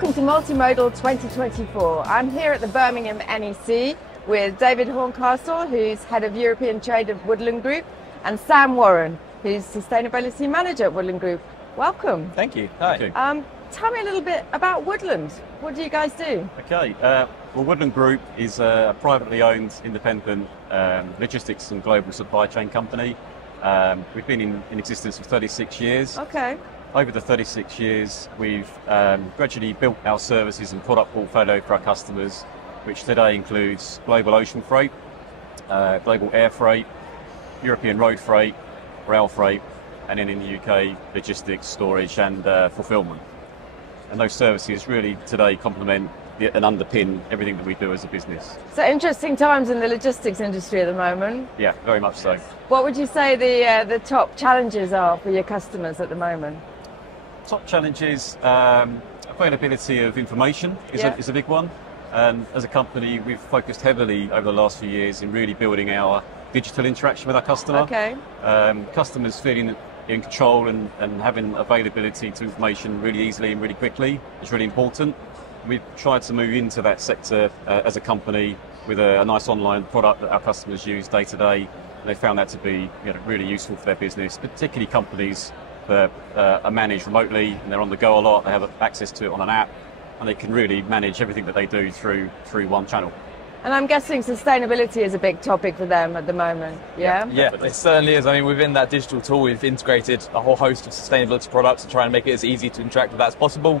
Welcome to Multimodal 2024. I'm here at the Birmingham NEC with David Horncastle, who's Head of European Trade of Woodland Group, and Sam Warren, who's Sustainability Manager at Woodland Group. Welcome. Thank you. Hi. Tell me a little bit about Woodland. What do you guys do? Okay. Well, Woodland Group is a privately owned, independent logistics and global supply chain company. We've been in existence for 36 years. Okay. Over the 36 years, we've gradually built our services and product portfolio for our customers, which today includes global ocean freight, global air freight, European road freight, rail freight, and then in the UK, logistics, storage and fulfillment. And those services really today complement and underpin everything that we do as a business. So interesting times in the logistics industry at the moment. Yeah, very much so. What would you say the top challenges are for your customers at the moment? Top challenges, availability of information is a big one. And as a company, we've focused heavily over the last few years in really building our digital interaction with our customer. Okay. Customers feeling in control and having availability to information really easily and really quickly is really important. We've tried to move into that sector as a company with a nice online product that our customers use day to day. They found that to be really useful for their business, particularly companies that are managed remotely and they're on the go a lot. They have access to it on an app and they can really manage everything that they do through one channel. And I'm guessing sustainability is a big topic for them at the moment, yeah? Yeah, it certainly is. I mean, within that digital tool, we've integrated a whole host of sustainability products to try and make it as easy to interact with that as possible.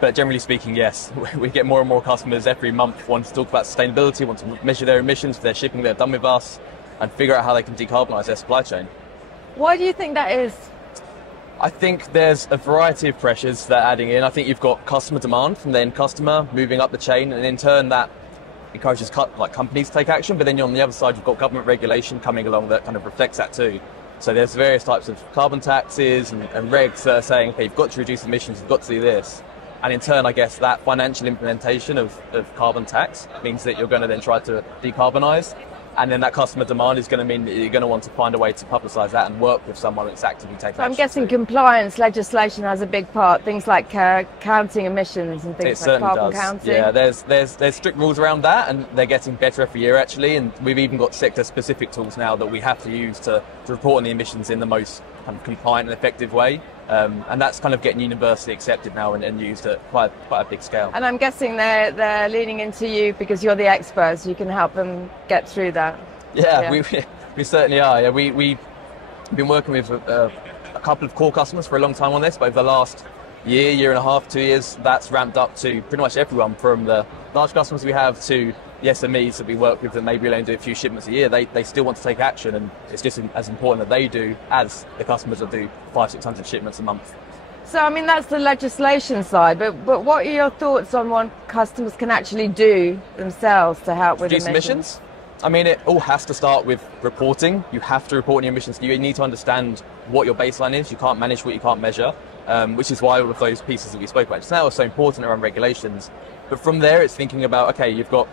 But generally speaking, yes, we get more and more customers every month want to talk about sustainability, want to measure their emissions for their shipping they've done with us, and figure out how they can decarbonise their supply chain. Why do you think that is? I think there's a variety of pressures that are adding in. I think you've got customer demand from the end customer moving up the chain, and in turn that encourages companies to take action. But then on the other side, you've got government regulation coming along that kind of reflects that too. So there's various types of carbon taxes and regs that are saying, okay, you've got to reduce emissions, you've got to do this. And in turn, I guess that financial implementation of carbon tax means that you're going to then try to decarbonise. And then that customer demand is going to mean that you're going to want to find a way to publicise that and work with someone that's actively taking action. I'm guessing compliance legislation has a big part, things like counting emissions and things like carbon counting. Yeah, there's strict rules around that and they're getting better every year actually, and we've even got sector-specific tools now that we have to use to report on the emissions in the most kind of compliant and effective way. And that's kind of getting universally accepted now and used at quite a big scale. And I'm guessing they're leaning into you because you're the experts. You can help them get through that. Yeah. We certainly are. Yeah, we've been working with a couple of core customers for a long time on this, but over the last year and a half, 2 years, that's ramped up to pretty much everyone from the large customers we have to the SMEs that we work with that maybe only do a few shipments a year. They still want to take action, and it's just as important that they do as the customers that do 500-600 shipments a month. So I mean that's the legislation side, but what are your thoughts on what customers can actually do themselves to help with emissions? I mean, it all has to start with reporting. You have to report on your emissions. You need to understand what your baseline is. You can't manage what you can't measure, which is why all of those pieces that we spoke about just now are so important around regulations. But from there, it's thinking about, okay, you've got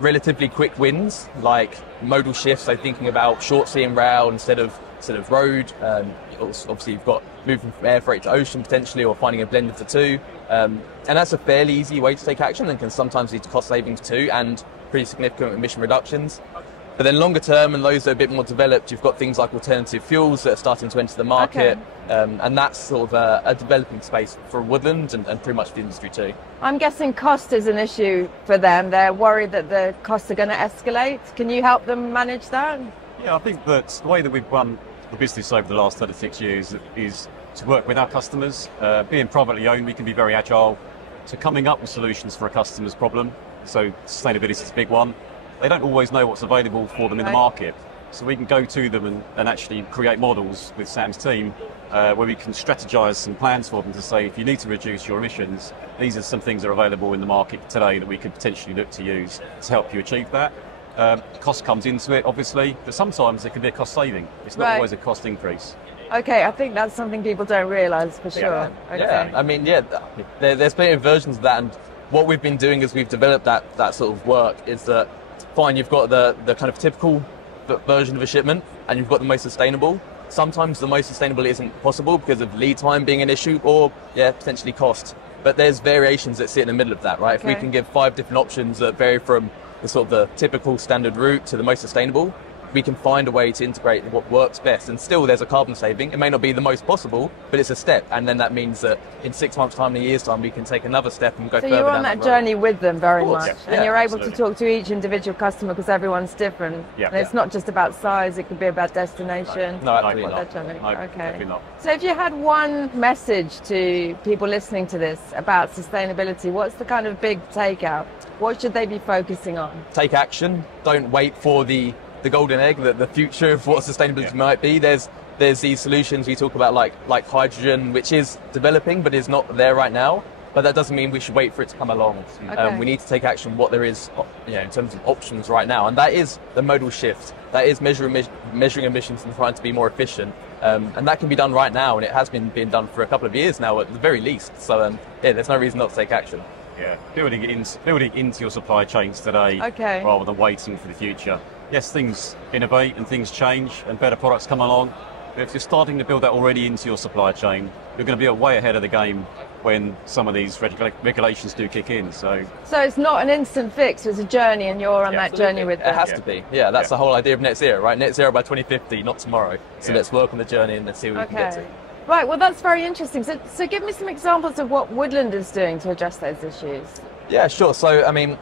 relatively quick wins like modal shifts, so thinking about short sea and rail instead of sort of road. Obviously you've got moving from air freight to ocean potentially, or finding a blend of the two, and that's a fairly easy way to take action and can sometimes lead to cost savings too and pretty significant emission reductions. But then longer term, and those that are a bit more developed, you've got things like alternative fuels that are starting to enter the market. Okay. And that's sort of a developing space for Woodland and pretty much the industry too. I'm guessing cost is an issue for them. They're worried that the costs are going to escalate. Can you help them manage that? Yeah, I think that the way that we've run the business over the last 36 years is to work with our customers. Being privately owned, we can be very agile. So coming up with solutions for a customer's problem. So sustainability is a big one. They don't always know what's available for them in the market. So we can go to them and actually create models with Sam's team where we can strategize some plans for them to say, if you need to reduce your emissions, these are some things that are available in the market today that we could potentially look to use to help you achieve that. Cost comes into it, obviously, but sometimes it can be a cost saving. It's not always a cost increase. Okay, I think that's something people don't realise for sure. Yeah. Okay. Yeah. I mean, there's plenty of versions of that, and what we've been doing as we've developed that sort of work is that, fine, you've got the kind of typical version of a shipment and you've got the most sustainable. Sometimes the most sustainable isn't possible because of lead time being an issue or potentially cost. but there's variations that sit in the middle of that, right? If we can give 5 different options that vary from the sort of the typical standard route to the most sustainable, we can find a way to integrate what works best, and still there's a carbon saving. It may not be the most possible, but it's a step, and then that means that in 6 months' time, in a year's time, we can take another step and go further down So you're on that journey with them very much, and you're able to talk to each individual customer because everyone's different. Yeah. And it's not just about size; it could be about destination. No, absolutely not. Okay. Not. So if you had one message to people listening to this about sustainability, what's the kind of big takeout? What should they be focusing on? Take action. Don't wait for the golden egg, the future of what sustainability might be. There's these solutions we talk about like hydrogen, which is developing but is not there right now. But that doesn't mean we should wait for it to come along. We need to take action what there is, in terms of options right now, and that is the modal shift. That is measuring emissions and trying to be more efficient, and that can be done right now, and it has been being done for a couple of years now at the very least. So there's no reason not to take action. Yeah, building it into your supply chains today, rather than waiting for the future. Yes, things innovate and things change and better products come along. But if you're starting to build that already into your supply chain, you're going to be way ahead of the game when some of these regulations do kick in. So it's not an instant fix, it's a journey, and you're on that journey with them. It has to be. Yeah, that's the whole idea of net zero, right? Net zero by 2050, not tomorrow. So let's work on the journey and let's see what we can get to. Right, well that's very interesting. So give me some examples of what Woodland is doing to address those issues. Yeah, sure. So, I mean,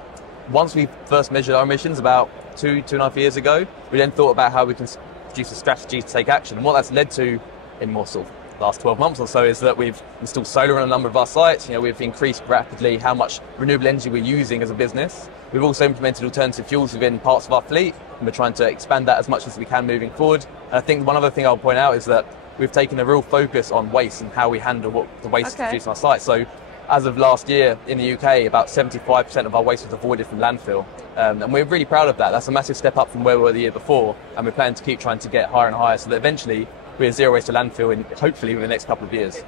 once we first measured our emissions about 2.5 years ago, we then thought about how we can produce a strategy to take action. And what that's led to in more sort of last 12 months or so is that we've installed solar on a number of our sites. We've increased rapidly how much renewable energy we're using as a business. We've also implemented alternative fuels within parts of our fleet, and we're trying to expand that as much as we can moving forward. And I think one other thing I'll point out is that we've taken a real focus on waste and how we handle the waste produced on our site. So as of last year in the UK, about 75% of our waste was avoided from landfill. And we're really proud of that. That's a massive step up from where we were the year before. And we're planning to keep trying to get higher and higher so that eventually we're zero waste to landfill in hopefully within the next couple of years.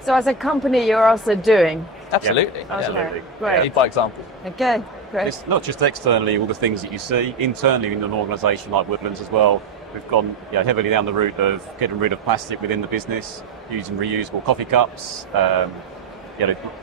So as a company, you're also doing? Absolutely. Yeah, absolutely. Great. Lead by example. Okay, great. It's not just externally, all the things that you see, internally in an organisation like Woodlands as well. We've gone heavily down the route of getting rid of plastic within the business, using reusable coffee cups,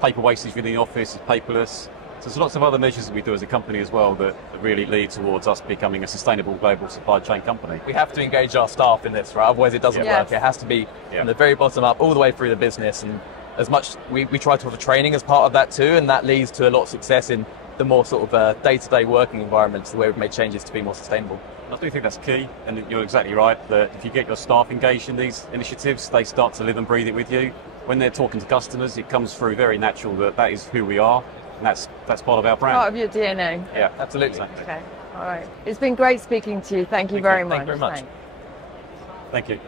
paper wastage within the office is paperless. So there's lots of other measures that we do as a company as well that really lead towards us becoming a sustainable global supply chain company. We have to engage our staff in this, right? Otherwise it doesn't work. It has to be from the very bottom up all the way through the business. And as much, we try to have training as part of that too, and that leads to a lot of success in the more sort of day-to-day working environments where we've made changes to be more sustainable. I do think that's key, and you're exactly right that if you get your staff engaged in these initiatives, they start to live and breathe it with you. When they're talking to customers, it comes through very natural that is who we are, and that's part of our brand. Part of your DNA. Yeah, absolutely. Exactly. Okay, all right. It's been great speaking to you. Thank you very much. Thank you very much. Thank you.